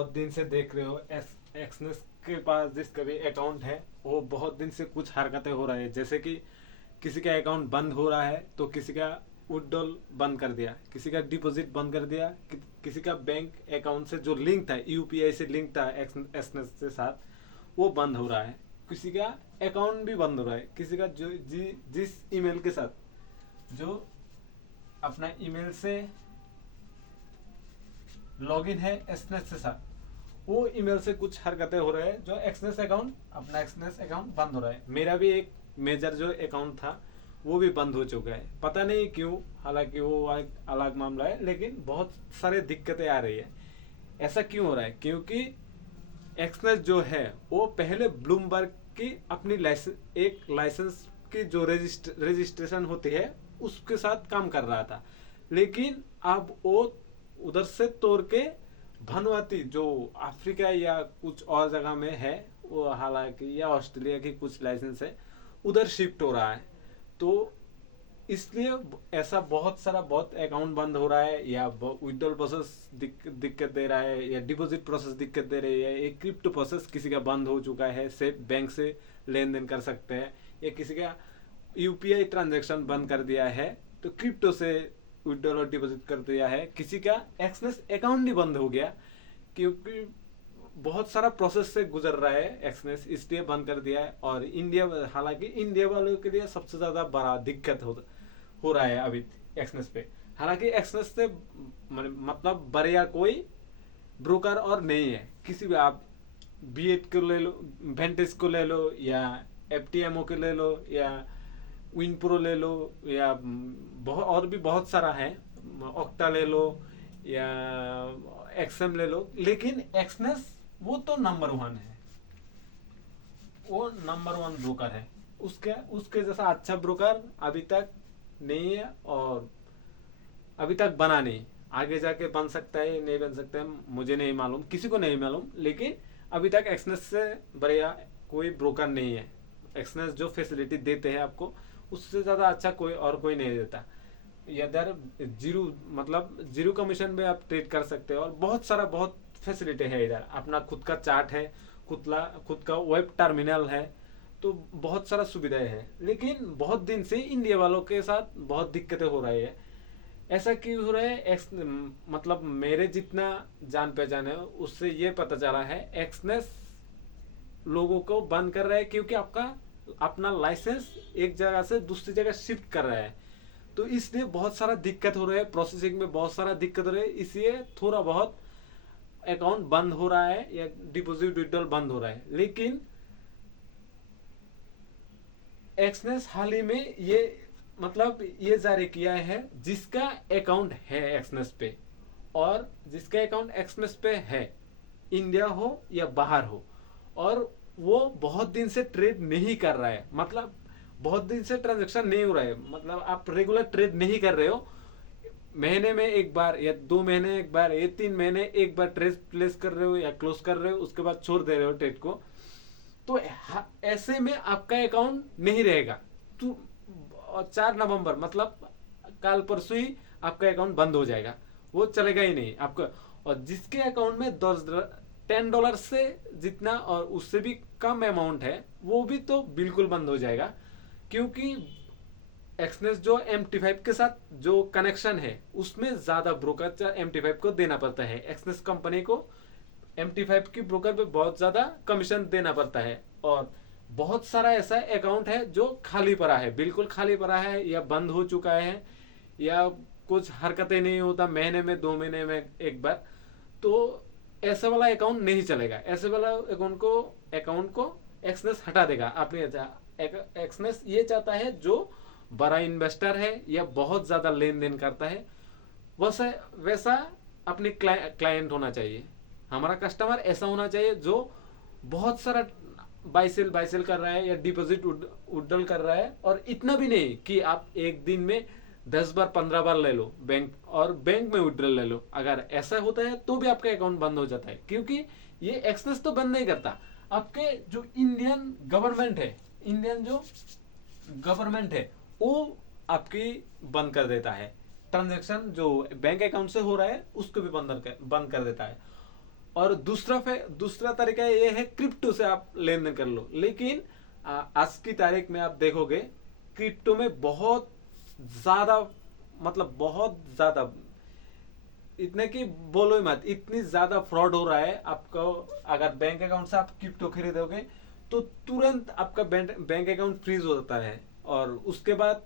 बहुत दिन से देख रहे हो एक्सनेस के पास जिसका भी अकाउंट है वो बहुत दिन से कुछ हरकतें हो रही है। जैसे कि किसी का अकाउंट बंद हो रहा है तो किसी का विड्रॉल बंद कर दिया, किसी का डिपॉजिट बंद कर दिया, किसी का बैंक अकाउंट से जो लिंक था, यूपीआई से लिंक था एक्सनेस के साथ, वो बंद हो रहा है। किसी का अकाउंट भी बंद हो रहा है, किसी का जो जिस ईमेल के साथ जो अपना ईमेल से लॉगिन है एक्सनेस के साथ, वो ईमेल से कुछ हरकतें हो रहे हैं जो एक्सनेस अकाउंट, अपना एक्सनेस अकाउंट बंद हो रहा है। मेरा भी एक मेजर जो अकाउंट था वो भी बंद हो चुका है, पता नहीं क्यों, हालांकि वो एक अलग मामला है, लेकिन बहुत सारे दिक्कतें आ रही है। ऐसा क्यों हो रहा है? क्योंकि एक्सनेस जो है वो पहले ब्लूमबर्ग की अपनी एक लाइसेंस की जो रजिस्ट्रेशन होती है उसके साथ काम कर रहा था, लेकिन अब वो उधर से तोड़ के भानुआती जो अफ्रीका या कुछ और जगह में है, वो हालांकि या ऑस्ट्रेलिया की कुछ लाइसेंस है, उधर शिफ्ट हो रहा है। तो इसलिए ऐसा बहुत अकाउंट बंद हो रहा है, या विड्रॉल प्रोसेस दिक्कत दे रहा है, या डिपॉजिट प्रोसेस दिक्कत दे रही है, एक क्रिप्टो प्रोसेस किसी का बंद हो चुका है, से बैंक से लेन देन कर सकते हैं, या किसी का यूपीआई ट्रांजैक्शन बंद कर दिया है तो क्रिप्टो से विड्रॉल और डिपॉजिट कर दिया है, किसी का एक्सनेस अकाउंट ही बंद हो गया क्योंकि बहुत सारा प्रोसेस से गुजर रहा है एक्सनेस, इसलिए बंद कर दिया है। और इंडिया, हालांकि इंडिया वालों के लिए सबसे ज्यादा बड़ा दिक्कत हो रहा है अभी एक्सनेस पे। हालांकि एक्सनेस से मतलब बढ़िया कोई ब्रोकर और नहीं है। किसी भी आप बीएट को ले लो, वेंटेज को ले लो, या एफटीएमओ को ले लो, या विनप्रो ले लो, या बहुत और भी बहुत सारा है, ऑक्टा ले लो या एक्सएम ले लो, लेकिन एक्सनेस वो तो नंबर वन है, वो नंबर वन ब्रोकर है। उसके उसके जैसा अच्छा ब्रोकर अभी तक नहीं है, और अभी तक बना नहीं। आगे जाके बन सकता है, नहीं बन सकता है, मुझे नहीं मालूम, किसी को नहीं मालूम, लेकिन अभी तक एक्सनेस से बढ़िया कोई ब्रोकर नहीं है। एक्सनेस जो फैसिलिटी देते हैं आपको, उससे ज़्यादा अच्छा कोई नहीं देता। इधर जीरो, मतलब जीरो कमीशन में आप ट्रेड कर सकते हो, और बहुत फैसिलिटी है इधर। अपना खुद का चार्ट है, खुद का वेब टर्मिनल है, तो बहुत सारा सुविधाएं है। लेकिन बहुत दिन से इंडिया वालों के साथ बहुत दिक्कतें हो रही है। ऐसा क्यों हो रहा है? मतलब मेरे जितना जान पहचान है उससे ये पता चला है, एक्सनेस लोगों को बंद कर रहा है क्योंकि आपका अपना लाइसेंस एक जगह से दूसरी जगह शिफ्ट कर रहा है। तो इसलिए बहुत सारा दिक्कत हो रहा है, प्रोसेसिंग में बहुत सारा दिक्कत हो रहा है, इसलिए थोड़ा बहुत अकाउंट बंद हो रहा है या डिपॉजिट विड्रॉल बंद हो रहा है। लेकिन एक्सनेस हाल ही में ये मतलब ये जारी किया है, जिसका अकाउंट है एक्सनेस पे, और जिसका अकाउंट एक्सनेस पे है, इंडिया हो या बाहर हो, और वो बहुत दिन से ट्रेड नहीं कर रहा है, मतलब बहुत दिन से ट्रांजेक्शन नहीं हो रहा है, मतलब आप रेगुलर ट्रेड नहीं कर रहे हो, महीने में एक बार या 2 महीने एक बार या 3 महीने एक बार ट्रेड प्लेस कर रहे हो या क्लोज कर रहे हो, उसके बाद छोड़ दे रहे हो ट्रेड को, तो ऐसे में आपका अकाउंट नहीं रहेगा। तो 4 नवंबर मतलब कल परसों ही आपका अकाउंट बंद हो जाएगा, वो चलेगा ही नहीं आपका। और जिसके अकाउंट में $10 से जितना और उससे भी कम अमाउंट है, वो भी तो बिल्कुल बंद हो जाएगा, क्योंकि एक्सनेस जो MT5 के साथ जो कनेक्शन है उसमें ज्यादा ब्रोकर MT5 को देना पड़ता है। एक्सनेस कंपनी को MT5 की ब्रोकर पे बहुत ज्यादा कमीशन देना पड़ता है, और बहुत सारा ऐसा अकाउंट है जो खाली पड़ा है, बिल्कुल खाली पड़ा है, या बंद हो चुका है, या कुछ हरकतें नहीं होता, महीने में 2 महीने में एक बार। तो ऐसा वाला अकाउंट नहीं चलेगा, ऐसे वाला अकाउंट को एक्सनेस हटा देगा अपने। एक्सनेस ये चाहता है जो बड़ा इन्वेस्टर है या बहुत ज्यादा लेन देन करता है, वैसा अपने क्लाइंट होना चाहिए। हमारा कस्टमर ऐसा होना चाहिए जो बहुत सारा बाइसेल कर रहा है या डिपॉजिट विड्रॉल कर रहा है, और इतना भी नहीं कि आप एक दिन में 10 बार 15 बार ले लो बैंक, और बैंक में विड्रॉल ले लो। अगर ऐसा होता है तो भी आपका अकाउंट बंद हो जाता है, क्योंकि ये एक्सनेस तो बंद नहीं करता, आपके जो इंडियन गवर्नमेंट है वो आपकी बंद कर देता है। ट्रांजेक्शन जो बैंक अकाउंट से हो रहा है उसको भी बंद कर देता है। और दूसरा तरीका ये है क्रिप्टो से आप लेन देन कर लो। लेकिन आज की तारीख में आप देखोगे क्रिप्टो में बहुत ज्यादा, मतलब बहुत ज्यादा, इतने की बोलो ही मत, इतनी ज्यादा फ्रॉड हो रहा है। आपको अगर बैंक अकाउंट से आप क्रिप्टो खरीदोगे तो तुरंत आपका बैंक अकाउंट फ्रीज हो जाता है, और उसके बाद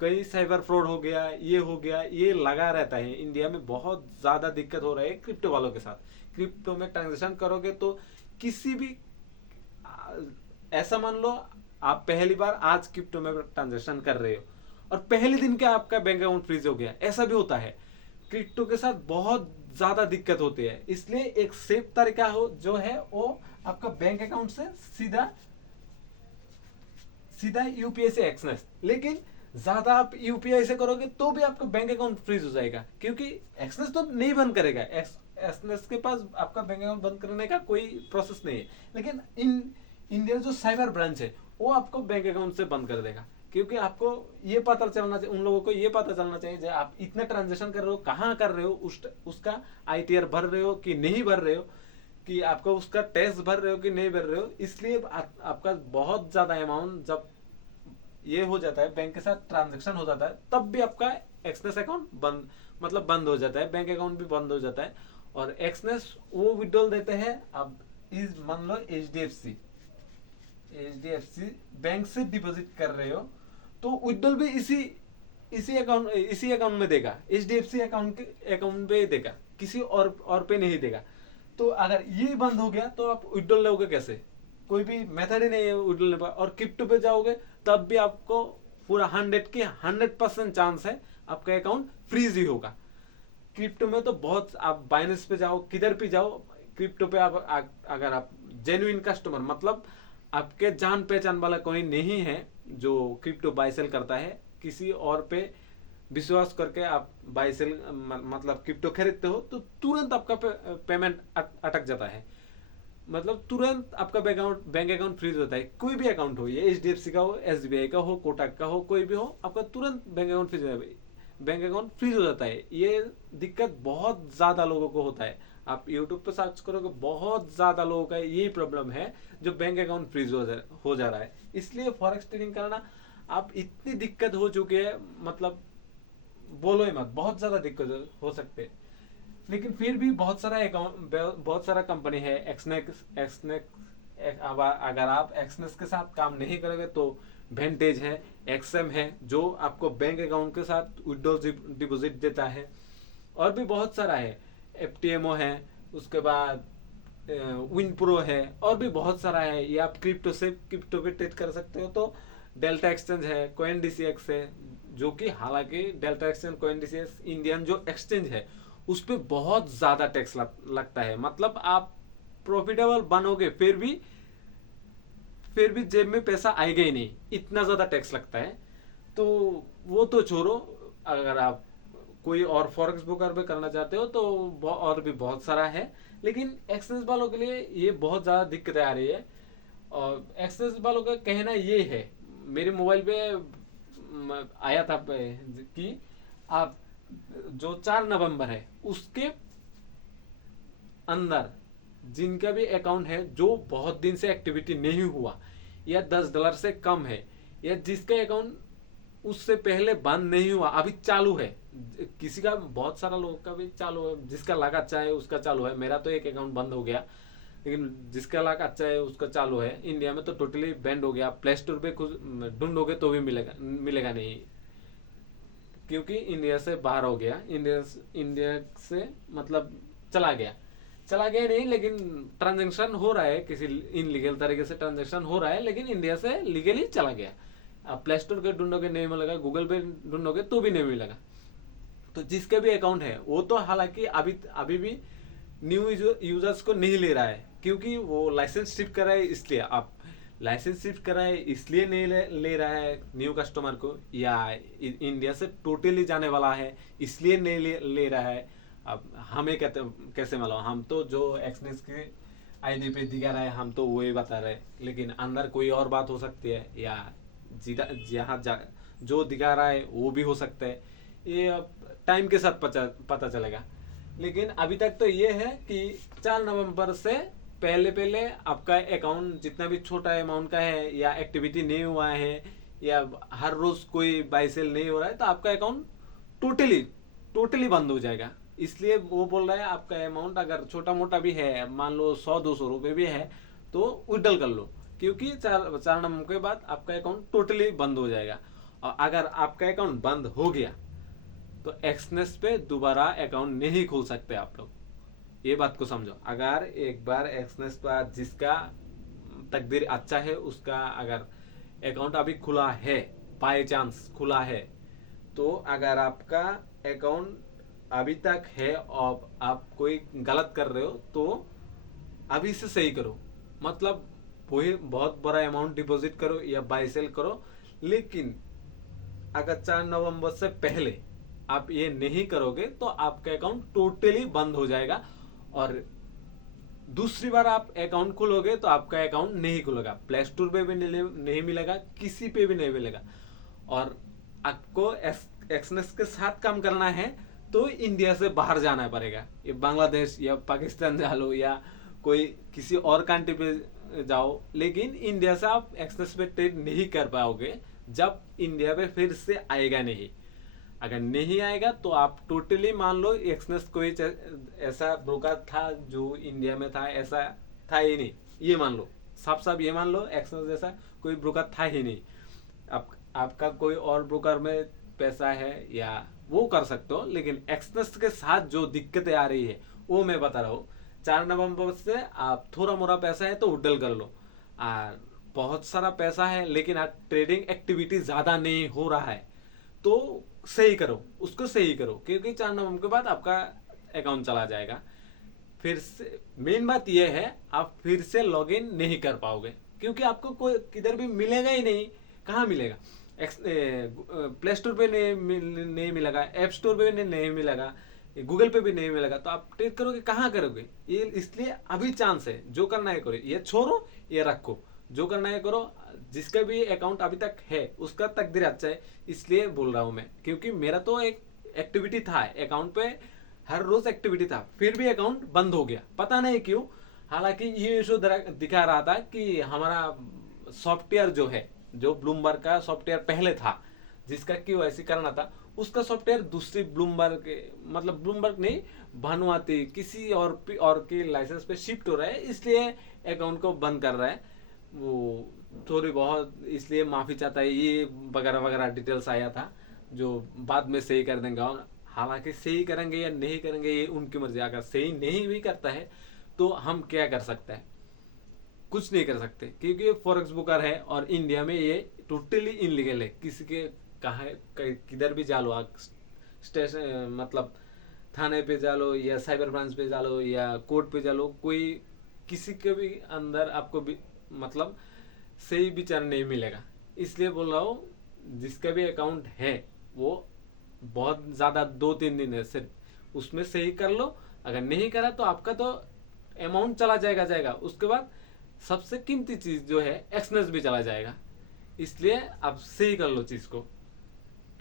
कई साइबर फ्रॉड हो गया, ये हो गया, ये लगा रहता है। इंडिया में बहुत ज्यादा दिक्कत हो रहा है क्रिप्टो वालों के साथ। क्रिप्टो में ट्रांजेक्शन करोगे तो किसी भी, ऐसा मान लो आप पहली बार आज क्रिप्टो में ट्रांजेक्शन कर रहे हो और पहले दिन के आपका बैंक अकाउंट फ्रीज हो गया, ऐसा भी होता है। क्रिप्टो के साथ बहुत ज्यादा दिक्कत होती है। इसलिए एक सेफ तरीका हो जो है वो आपका बैंक अकाउंट से सीधा सीधा यूपीआई से एक्सनेस। लेकिन ज्यादा आप यूपीआई से करोगे तो भी आपका बैंक अकाउंट फ्रीज हो जाएगा, क्योंकि एक्सनेस तो नहीं बंद करेगा। एक्सनेस के पास आपका बैंक अकाउंट बंद करने का कोई प्रोसेस नहीं है। लेकिन इंडिया जो साइबर ब्रांच है वो आपको बैंक अकाउंट से बंद कर देगा, क्योंकि आपको ये पता चलना चाहिए, उन लोगों को ये पता चलना चाहिए जो आप इतने ट्रांजेक्शन कर रहे हो, कहाँ कर रहे हो, उसका आईटीआर भर रहे हो कि नहीं भर रहे हो, कि आपको उसका टैक्स भर रहे हो कि नहीं भर रहे हो। इसलिए आपका बहुत ज्यादा अमाउंट जब ये हो जाता है, बैंक के साथ ट्रांजेक्शन हो जाता है, तब भी आपका एक्सनेस अकाउंट बंद, मतलब बंद हो जाता है, बैंक अकाउंट भी बंद हो जाता है। और एक्सनेस वो विड्रॉल देते हैं। अब इस मान लो एचडीएफसी बैंक से डिपॉजिट कर रहे हो तो विड्रॉल भी इसी अकाउंट में देगा, एचडीएफसी अकाउंट पे देगा, किसी और पे नहीं देगा। तो अगर ये बंद हो गया तो आप विड्रॉल लोगे कैसे? कोई भी मेथड ही नहीं है विड्रॉल लेने का। और क्रिप्टो पे जाओगे तब भी आपको पूरा 100% चांस है आपका अकाउंट फ्रीज ही होगा। क्रिप्टो में तो बहुत, आप बाइनेंस पे जाओ, किधर पे जाओ, क्रिप्टो पे आप अगर आप जेन्युइन कस्टमर, मतलब आपके जान पहचान वाला कोई नहीं है जो क्रिप्टो बाय सेल करता है, किसी और पे विश्वास करके आप बाय सेल मतलब क्रिप्टो खरीदते हो, तो तुरंत आपका पेमेंट अटक जाता है। मतलब तुरंत आपका बैंक अकाउंट फ्रीज होता है। कोई भी अकाउंट हो, ये एचडीएफसी का हो, एसबीआई का हो, कोटक का हो, कोई भी हो, आपका तुरंत बैंक अकाउंट फ्रीज हो जाता है। ये दिक्कत बहुत ज्यादा लोगों को होता है। आप यूट्यूब पे सर्च करोगे, बहुत ज्यादा लोगों का यही प्रॉब्लम है जो बैंक अकाउंट फ्रीज हो जा रहा है। इसलिए फॉरेक्स ट्रेडिंग करना आप इतनी दिक्कत हो चुकी है, मतलब बोलो ही मत, बहुत ज्यादा दिक्कत हो सकते हैं। लेकिन फिर भी बहुत सारा कंपनी है। अगर आप एक्सनेस के साथ काम नहीं करोगे तो वेंटेज है, एक्सएम है, जो आपको बैंक अकाउंट के साथ विड्रॉल डिपॉजिट देता है। और भी बहुत सारा है, एफटीएमओ है, उसके बाद विनप्रो है, और भी बहुत सारा है। ये आप क्रिप्टो पे ट्रेड कर सकते हो। तो डेल्टा एक्सचेंज है, CoinDCX है, जो कि हालांकि डेल्टा एक्सचेंज, CoinDCX इंडियन जो एक्सचेंज है उस पर बहुत ज्यादा टैक्स लगता है। मतलब आप प्रॉफिटेबल बनोगे फिर भी जेब में पैसा आएगा ही नहीं, इतना ज्यादा टैक्स लगता है। तो वो तो छोड़ो, अगर आप कोई और फॉरेक्स ब्रोकर पे करना चाहते हो तो और भी बहुत सारा है। लेकिन एक्सचेंज वालों के लिए ये बहुत ज्यादा दिक्कतें आ रही है। और एक्सचेंज वालों का कहना ये है, मेरे मोबाइल पे आया था कि आप जो 4 नवंबर है उसके अंदर जिनका भी अकाउंट है जो बहुत दिन से एक्टिविटी नहीं हुआ, या $10 से कम है, या जिसका अकाउंट उससे पहले बंद नहीं हुआ, अभी चालू है, किसी का, बहुत सारा लोगों का भी चालू है, जिसका लक अच्छा है उसका चालू है। मेरा तो एक अकाउंट बंद हो गया, लेकिन जिसका लक अच्छा है उसका चालू है। इंडिया में तो टोटली बैंड हो गया, प्ले स्टोर पे कुछ ढूंढोगे तो भी मिलेगा नहीं, क्योंकि इंडिया से बाहर हो गया। इंडिया से मतलब चला गया नहीं, लेकिन ट्रांजेक्शन हो रहा है, किसी इनलीगल तरीके से ट्रांजेक्शन हो रहा है, लेकिन इंडिया से लीगली चला गया। आप प्ले स्टोर पे ढूंढोगे नहीं मिलेगा, गूगल पे ढूंढोगे तो भी नहीं मिलेगा। तो जिसका भी अकाउंट है वो तो हालांकि अभी भी न्यू यूजर्स को नहीं ले रहा है, क्योंकि वो लाइसेंस शिफ्ट कर रहा है। इसलिए आप लाइसेंस शिफ्ट कर रहा है, इसलिए नहीं ले रहा है न्यू कस्टमर को, या इंडिया से टोटली जाने वाला है इसलिए नहीं ले रहा है। अब हमें कैसे मालूम? हम तो जो एक्सनेस के आईडी पे दिखा रहा है हम तो वही बता रहे हैं, लेकिन अंदर कोई और बात हो सकती है, या जहाँ जो दिखा रहा है वो भी हो सकता है। ये अब टाइम के साथ पता चलेगा। लेकिन अभी तक तो ये है कि 4 नवंबर से पहले पहले आपका अकाउंट जितना भी छोटा अमाउंट का है या एक्टिविटी नहीं हुआ है या हर रोज कोई बाई सेल नहीं हो रहा है तो आपका अकाउंट टोटली टोटली बंद हो जाएगा। इसलिए वो बोल रहा है आपका अमाउंट अगर छोटा मोटा भी है, मान लो 100-200 रुपए भी है, तो विड्रॉल कर लो, क्योंकि 4 नवंबर के बाद आपका अकाउंट टोटली बंद हो जाएगा। और अगर आपका अकाउंट बंद हो गया तो एक्सनेस पे दोबारा अकाउंट नहीं खोल सकते आप लोग, ये बात को समझो। अगर एक बार एक्सनेस पर जिसका तकदीर अच्छा है उसका अगर अकाउंट अभी खुला है, बाय चांस खुला है, तो अगर आपका अकाउंट अभी तक है और आप कोई गलत कर रहे हो तो अभी से सही करो। मतलब वही बहुत बड़ा अमाउंट डिपॉजिट करो या बाय सेल करो, लेकिन अगर 4 नवंबर से पहले आप ये नहीं करोगे तो आपका अकाउंट टोटली बंद हो जाएगा और दूसरी बार आप अकाउंट खोलोगे तो आपका अकाउंट नहीं खुलेगा, प्ले स्टोर पे भी नहीं मिलेगा, किसी पे भी नहीं मिलेगा। और आपको एक्सनेस के साथ काम करना है तो इंडिया से बाहर जाना पड़ेगा, ये बांग्लादेश या पाकिस्तान जा लो या कोई किसी और कंट्री पे जाओ, लेकिन इंडिया से आप एक्सनेस पे ट्रेड नहीं कर पाओगे जब इंडिया पे फिर से आएगा नहीं। अगर नहीं आएगा तो आप टोटली मान लो एक्सनेस कोई ऐसा ब्रोकर था जो इंडिया में था, ऐसा था ही नहीं, ये मान लो, साफ साफ ये मान लो एक्सनेस जैसा कोई ब्रोकर था ही नहीं। आपका कोई और ब्रोकर में पैसा है या वो कर सकते हो, लेकिन एक्सनेस के साथ जो दिक्कतें आ रही है वो मैं बता रहा हूँ। 4 नवंबर से आप थोड़ा मोड़ा पैसा है तो विड्रॉल कर लो, और बहुत सारा पैसा है लेकिन आप ट्रेडिंग एक्टिविटी ज्यादा नहीं हो रहा है तो सही करो, उसको सही करो, क्योंकि 4 नवंबर के बाद आपका अकाउंट चला जाएगा। फिर से मेन बात यह है आप फिर से लॉगिन नहीं कर पाओगे, क्योंकि आपको कोई किधर भी मिलेगा ही नहीं। कहाँ मिलेगा? प्ले स्टोर पे नहीं मिलेगा, ऐप स्टोर पे नहीं मिलेगा, गूगल पे भी नहीं मिलेगा, तो आप ट्रेड करोगे कहाँ करोगे? ये इसलिए अभी चांस है, जो करना है करो, ये छोड़ो ये रखो, जो करना है करो। जिसका भी अकाउंट अभी तक है उसका तकदीर अच्छा है, इसलिए बोल रहा हूँ मैं, क्योंकि मेरा तो एक एक्टिविटी था अकाउंट पे, हर रोज एक्टिविटी था, फिर भी अकाउंट बंद हो गया, पता नहीं क्यों। हालांकि ये इशू दिखा रहा था कि हमारा सॉफ्टवेयर जो है, जो ब्लूमबर्ग का सॉफ्टवेयर पहले था जिसका KYC करना था, उसका सॉफ्टवेयर दूसरी ब्लूमबर्ग, मतलब ब्लूमबर्ग नहीं, भानुआती किसी और के लाइसेंस पे शिफ्ट हो रहा है, इसलिए अकाउंट को बंद कर रहा है वो। थोड़ी बहुत इसलिए माफी चाहता है, ये वगैरह वगैरह डिटेल्स आया था जो बाद में सही कर देंगे। और हालांकि सही करेंगे या नहीं करेंगे ये उनकी मर्जी, अगर सही नहीं भी करता है तो हम क्या कर सकते हैं? कुछ नहीं कर सकते, क्योंकि फॉरेक्स ब्रोकर है और इंडिया में ये टोटली इनलीगल है। किसी के कहा किधर भी जा लो, स्टेशन मतलब थाने पे जा लो या साइबर ब्रांच पे जा लो या कोर्ट पे जा लो, कोई किसी के भी अंदर आपको भी मतलब सही विचार नहीं मिलेगा। इसलिए बोल रहा हूँ, जिसका भी अकाउंट है वो बहुत ज्यादा 2-3 दिन है सिर्फ, उसमें सही कर लो। अगर नहीं करा तो आपका तो अमाउंट चला जाएगा, उसके बाद सबसे कीमती चीज जो है एक्सनेस भी चला जाएगा। इसलिए आप सही कर लो चीज को,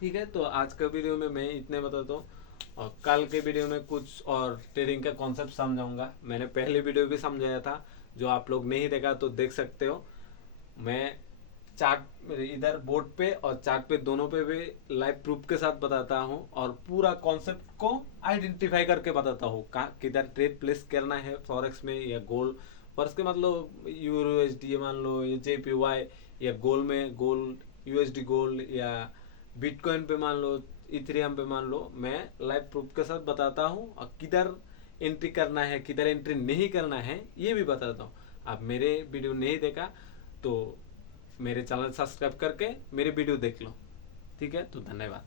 ठीक है। तो आज का वीडियो में मैं इतने बताता हूँ, और कल के वीडियो में कुछ और ट्रेडिंग का कॉन्सेप्ट समझाऊंगा। मैंने पहले वीडियो भी समझाया था, जो आप लोग नहीं देखा तो देख सकते हो। मैं चार्ट इधर बोर्ड पे और चार्ट पे दोनों पे भी लाइव प्रूफ के साथ बताता हूँ, और पूरा कॉन्सेप्ट को आइडेंटिफाई करके बताता हूँ किधर ट्रेड प्लेस करना है फॉरेक्स में या गोल्ड। फॉरेक्स के मतलब यूरो मान लो, या JPY, या गोल्ड में गोल्ड USD गोल्ड, या बिटकॉइन पे मान लो, इथेरियम पे मान लो, मैं लाइव प्रूफ के साथ बताता हूँ। और किधर एंट्री करना है किधर एंट्री नहीं करना है ये भी बताता हूँ। आप मेरे वीडियो नहीं देखा तो मेरे चैनल सब्सक्राइब करके मेरे वीडियो देख लो, ठीक है। तो धन्यवाद।